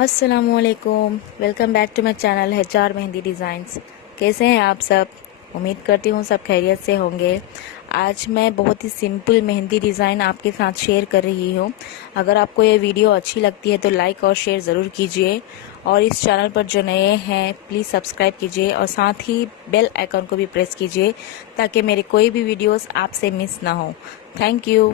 अस्सलामुअलैकुम, welcome back to my channel HR mehndi डिज़ाइंस। कैसे हैं आप सब? उम्मीद करती हूँ सब खैरियत से होंगे। आज मैं बहुत ही सिंपल मेहंदी डिज़ाइन आपके साथ शेयर कर रही हूँ। अगर आपको ये वीडियो अच्छी लगती है तो लाइक और शेयर ज़रूर कीजिए, और इस चैनल पर जो नए हैं प्लीज़ सब्सक्राइब कीजिए और साथ ही बेल आइकन को भी प्रेस कीजिए ताकि मेरे कोई भी वीडियोस आपसे मिस ना हो। Thank you.